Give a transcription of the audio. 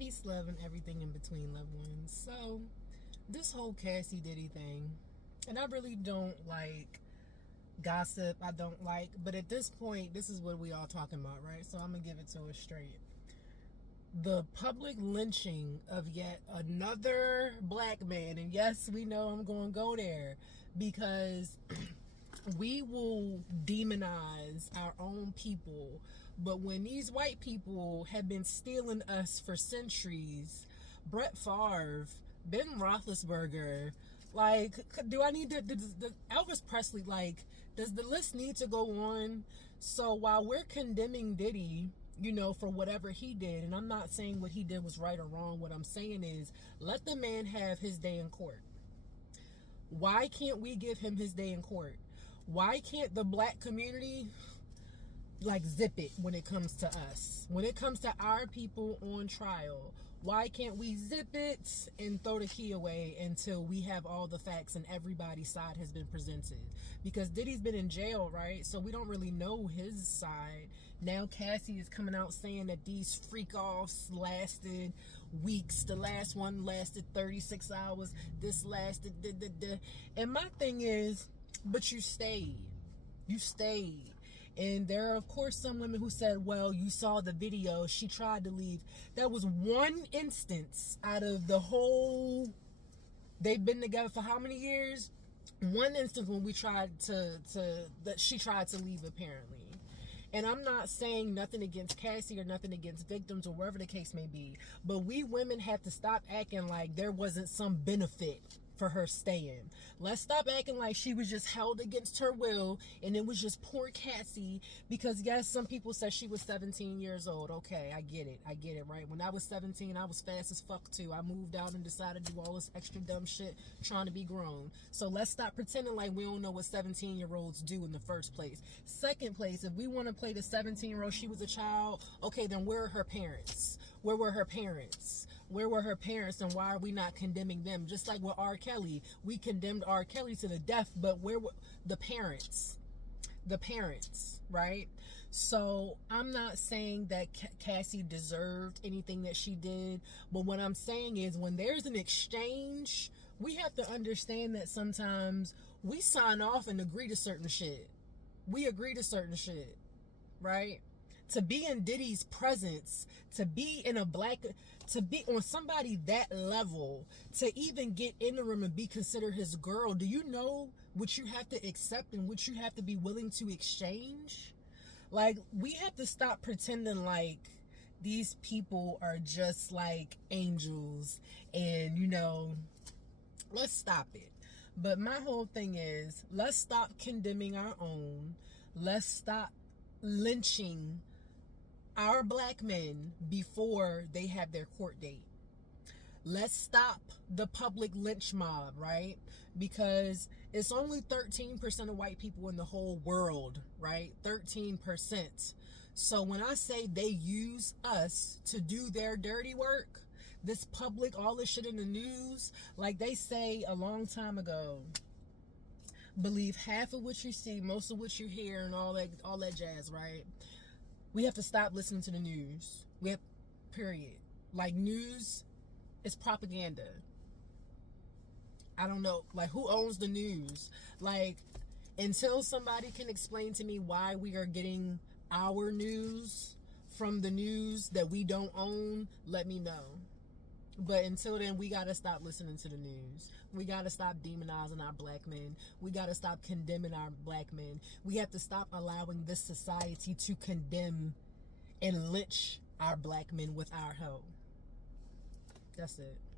Peace, love, and everything in between, loved ones. So, this whole Cassie Diddy thing, and I really don't like gossip. I don't like, but at this point, this is what we all talking about, right? So, I'm gonna give it to us straight. The public lynching of yet another black man, and yes, we know I'm going to go there because we will demonize our own people, but when these white people have been stealing us for centuries, Brett Favre, Ben Roethlisberger, like, do I need to, the Elvis Presley, like, does the list need to go on? So while we're condemning Diddy, for whatever he did, and I'm not saying what he did was right or wrong, what I'm saying is let the man have his day in court. Why can't we give him his day in court? Why can't the black community zip it when it comes to us? When it comes to our people on trial, why can't we zip it and throw the key away until we have all the facts and everybody's side has been presented? Because Diddy's been in jail, right? So we don't really know his side. Now Cassie is coming out saying that these freak-offs lasted weeks. The last one lasted 36 hours. This lasted... And my thing is, but you stayed. You stayed. And there are, of course, some women who said, well, you saw the video. She tried to leave. That was one instance out of the whole... They've been together for how many years? One instance when we tried that she tried to leave, apparently. And I'm not saying nothing against Cassie or nothing against victims or wherever the case may be. But we women have to stop acting like there wasn't some benefit for her staying. Let's stop acting like she was just held against her will and it was just poor Cassie, because yes, some people said she was 17 years old. Okay, I get it, right? When I was 17, I was fast as fuck too. I moved out and decided to do all this extra dumb shit trying to be grown. So let's stop pretending like we don't know what 17-year-olds do in the first place. Second place, if we want to play the 17-year-old, she was a child, okay, then where are her parents? Where were her parents? Where were her parents, and why are we not condemning them? Just like with R. Kelly, we condemned R. Kelly to the death, but where were the parents? The parents, right? So I'm not saying that Cassie deserved anything that she did, but what I'm saying is when there's an exchange, we have to understand that sometimes we sign off and agree to certain shit. We agree to certain shit, right? To be in Diddy's presence, to be on somebody that level, to even get in the room and be considered his girl, do you know what you have to accept and what you have to be willing to exchange? Like, we have to stop pretending like these people are just like angels and, let's stop it. But my whole thing is, let's stop condemning our own. Let's stop lynching our black men before they have their court date. Let's stop the public lynch mob, right? Because it's only 13% of white people in the whole world, right? 13%. So when I say they use us to do their dirty work, this public, all this shit in the news, like they say a long time ago, believe half of what you see, most of what you hear, and all that jazz, right? We have to stop listening to the news. We have, period. Like, news is propaganda. I don't know, like, who owns the news? Like, until somebody can explain to me why we are getting our news from the news that we don't own, let me know. But until then, we got to stop listening to the news. We got to stop demonizing our black men. We got to stop condemning our black men. We have to stop allowing this society to condemn and lynch our black men with our help. That's it.